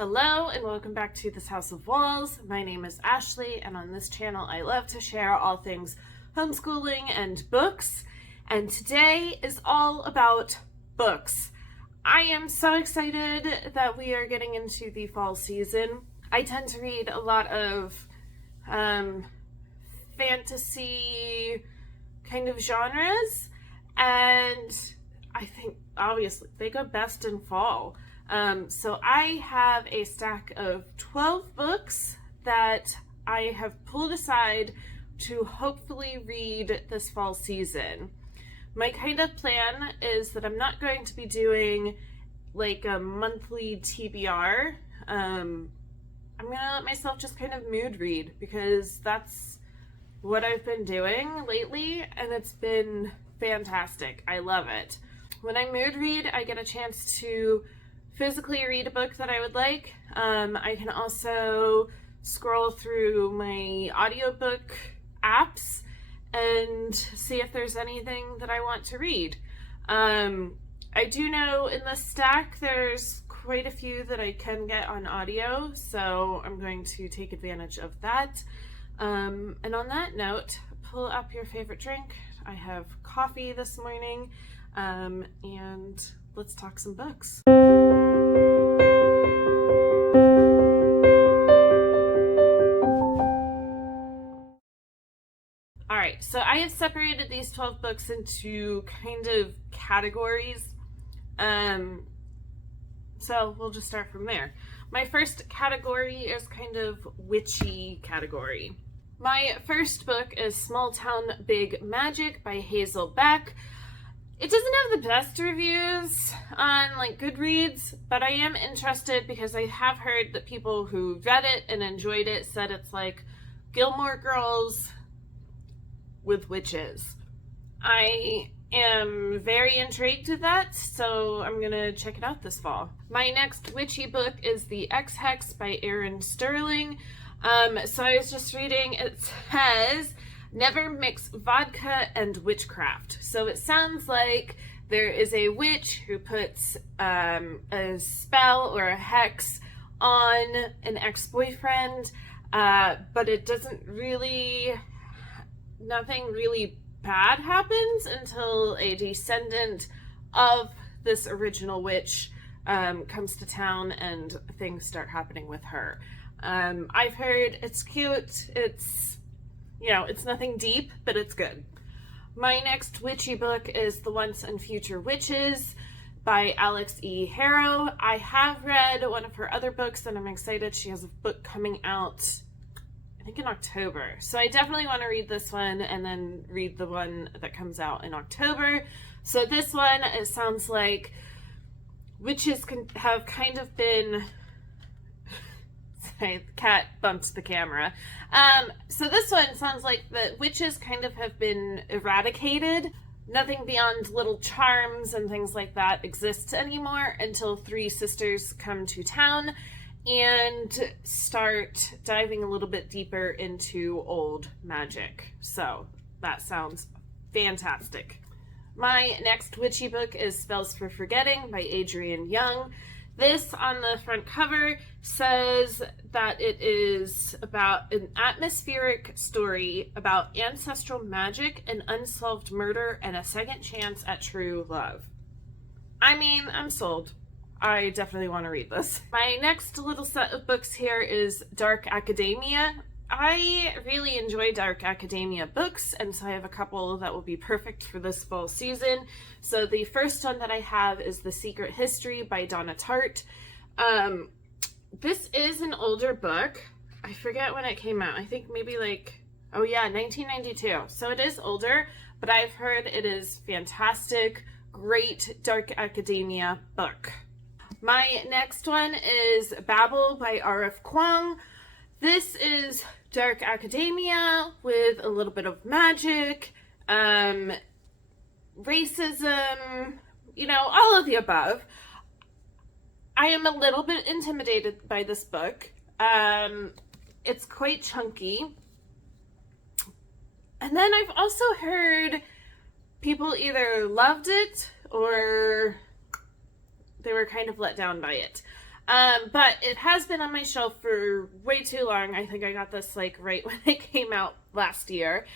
Hello and welcome back to This House of Walls. My name is Ashley, and on this channel I love to share all things homeschooling and books. And today is all about books. I am so excited that we are getting into the fall season. I tend to read a lot of fantasy kind of genres, and I think obviously they go best in fall. So I have a stack of 12 books that I have pulled aside to hopefully read this fall season. My kind of plan is that I'm not going to be doing like a monthly TBR. I'm gonna let myself just kind of mood read because that's what I've been doing lately, and it's been fantastic. I love it. When I mood read, I get a chance to physically read a book that I would like. I can also scroll through my audiobook apps and see if there's anything that I want to read. I do know in the stack there's quite a few that I can get on audio, so I'm going to take advantage of that. And on that note, pull up your favorite drink. I have coffee this morning, and let's talk some books. Alright, so I have separated these 12 books into kind of categories. So we'll just start from there. My first category is kind of witchy category. My first book is Small Town Big Magic by Hazel Beck. It doesn't have the best reviews on like Goodreads, but I am interested because I have heard that people who read it and enjoyed it said it's like Gilmore Girls with witches. I am very intrigued with that, so I'm gonna check it out this fall. My next witchy book is The Ex-Hex by Erin Sterling. So I was just reading, it says, never mix vodka and witchcraft. So it sounds like there is a witch who puts a spell or a hex on an ex-boyfriend, but it doesn't really, nothing really bad happens until a descendant of this original witch comes to town and things start happening with her. I've heard it's cute, it's, you know, it's nothing deep, but it's good. My next witchy book is The Once and Future Witches by Alex E. Harrow. I have read one of her other books and I'm excited. She has a book coming out, I think in October. So I definitely want to read this one and then read the one that comes out in October. So this one, it sounds like witches have kind of been... Sorry, the cat bumped the camera. So this one sounds like the witches kind of have been eradicated. Nothing beyond little charms and things like that exists anymore until three sisters come to town and start diving a little bit deeper into old magic. So that sounds fantastic. My next witchy book is Spells for Forgetting by Adrienne Young. This on the front cover says that it is about an atmospheric story about ancestral magic, an unsolved murder, and a second chance at true love. I mean, I'm sold. I definitely want to read this. My next little set of books here is Dark Academia. I really enjoy Dark Academia books, and so I have a couple that will be perfect for this fall season. So the first one that I have is The Secret History by Donna Tartt. This is an older book. I forget when it came out. I think maybe like, oh yeah, 1992. So it is older, but I've heard it is fantastic, great Dark Academia book. My next one is Babel by R.F. Kuang. This is Dark Academia with a little bit of magic, racism, you know, all of the above. I am a little bit intimidated by this book. It's quite chunky. And then I've also heard people either loved it or they were kind of let down by it. But it has been on my shelf for way too long. I think I got this like right when it came out last year.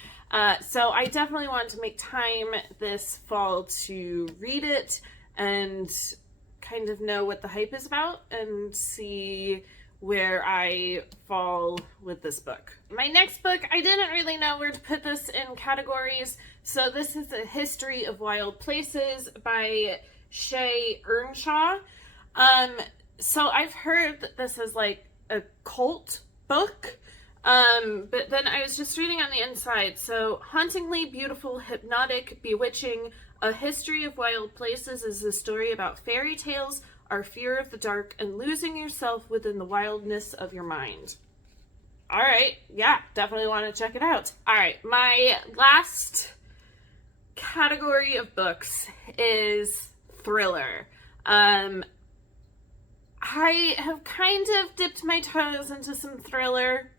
So I definitely want to make time this fall to read it and kind of know what the hype is about and see where I fall with this book. My next book, I didn't really know where to put this in categories. So this is A History of Wild Places by Shay Earnshaw. So I've heard that this is like a cult book. But then I was just reading on the inside. So, hauntingly beautiful, hypnotic, bewitching, A History of Wild Places is a story about fairy tales, our fear of the dark, and losing yourself within the wildness of your mind. All right, yeah, definitely want to check it out. All right, my last category of books is thriller. I have kind of dipped my toes into some thriller.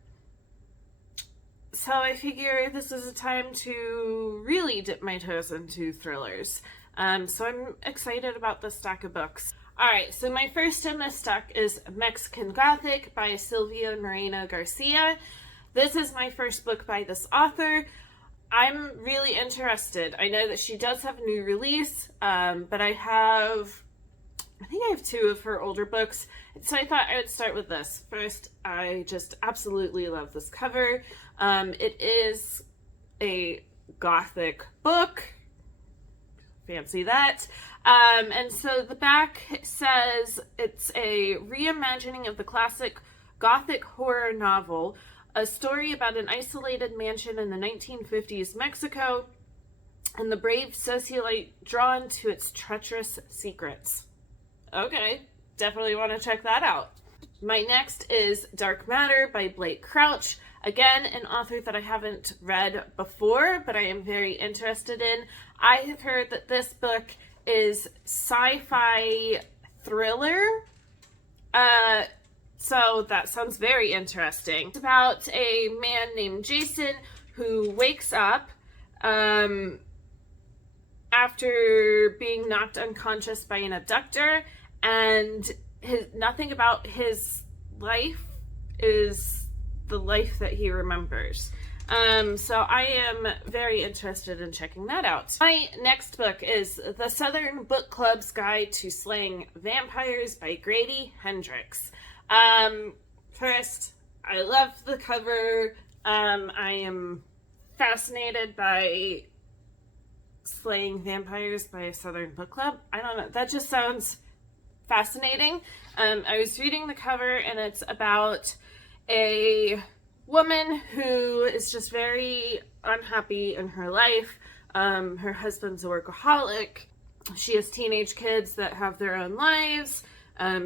So I figure this is a time to really dip my toes into thrillers. So I'm excited about this stack of books. Alright, so my first in this stack is Mexican Gothic by Silvia Moreno Garcia. This is my first book by this author. I'm really interested. I know that she does have a new release, but I think I have two of her older books, so I thought I would start with this. First, I just absolutely love this cover. It is a gothic book. Fancy that. And so the back says it's a reimagining of the classic gothic horror novel, a story about an isolated mansion in the 1950s Mexico, and the brave socialite drawn to its treacherous secrets. Okay, definitely want to check that out. My next is Dark Matter by Blake Crouch. Again, an author that I haven't read before, but I am very interested in. I have heard that this book is sci-fi thriller. So that sounds very interesting. It's about a man named Jason who wakes up after being knocked unconscious by an abductor, and nothing about his life is the life that he remembers. So I am very interested in checking that out. My next book is The Southern Book Club's Guide to Slaying Vampires by Grady Hendrix. First, I love the cover. I am fascinated by slaying vampires by a Southern book club. I don't know. That just sounds fascinating. I was reading the cover, and it's about a woman who is just very unhappy in her life. Her husband's a workaholic. She has teenage kids that have their own lives.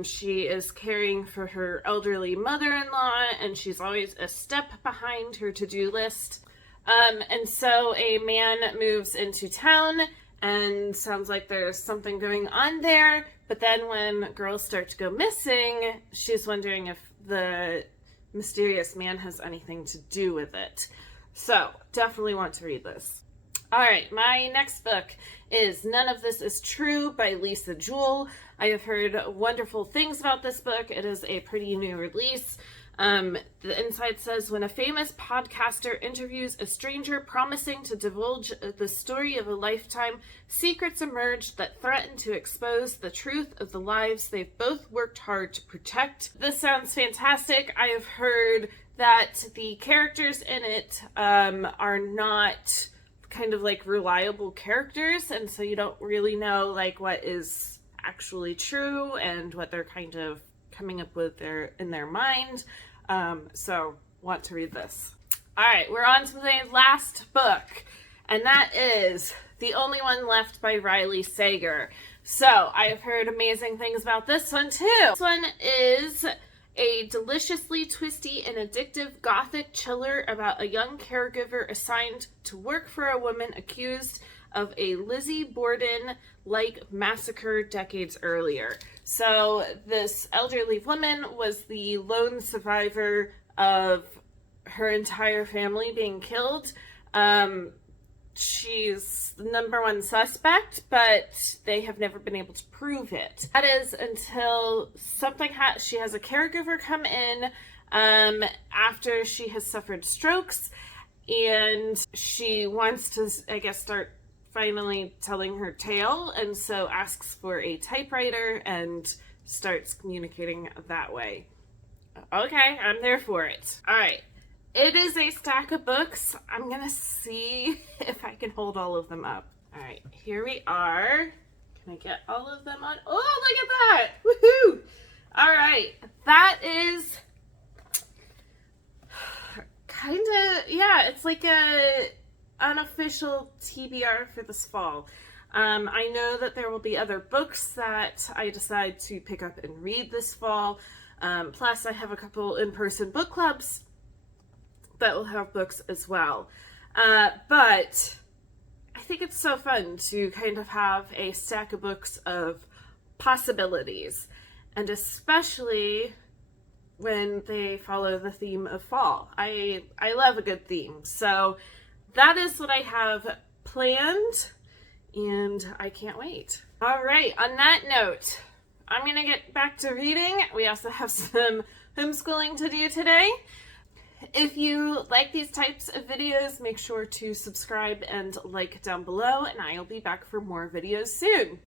She is caring for her elderly mother-in-law, and she's always a step behind her to-do list. And so a man moves into town, and sounds like there's something going on there. But then when girls start to go missing, she's wondering if the mysterious man has anything to do with it. So, definitely want to read this. Alright, my next book is None of This Is True by Lisa Jewell. I have heard wonderful things about this book. It is a pretty new release. The inside says, when a famous podcaster interviews a stranger promising to divulge the story of a lifetime, secrets emerge that threaten to expose the truth of the lives they've both worked hard to protect. This sounds fantastic. I have heard that the characters in it are not kind of like reliable characters, and so you don't really know like what is actually true and what they're kind of coming up with in their mind. So want to read this. All right, we're on to the last book, and that is The Only One Left by Riley Sager. So I have heard amazing things about this one too. This one is a deliciously twisty and addictive gothic chiller about a young caregiver assigned to work for a woman accused of a Lizzie Borden-like massacre decades earlier. So this elderly woman was the lone survivor of her entire family being killed. she's the number one suspect, but they have never been able to prove it. That is until she has a caregiver come in after she has suffered strokes, and she wants to, I guess, start finally telling her tale, and so asks for a typewriter and starts communicating that way. Okay, I'm there for it. All right. It is a stack of books. I'm gonna see if I can hold all of them up. All right, here we are. Can I get all of them on? Oh, look at that! Woohoo! All right, that is kind of, yeah, it's like a unofficial TBR for this fall. I know that there will be other books that I decide to pick up and read this fall. Plus, I have a couple in-person book clubs that will have books as well. But I think it's so fun to kind of have a stack of books of possibilities, and especially when they follow the theme of fall. I love a good theme. So that is what I have planned, and I can't wait. All right, on that note, I'm gonna get back to reading. We also have some homeschooling to do today. If you like these types of videos, make sure to subscribe and like down below, and I'll be back for more videos soon.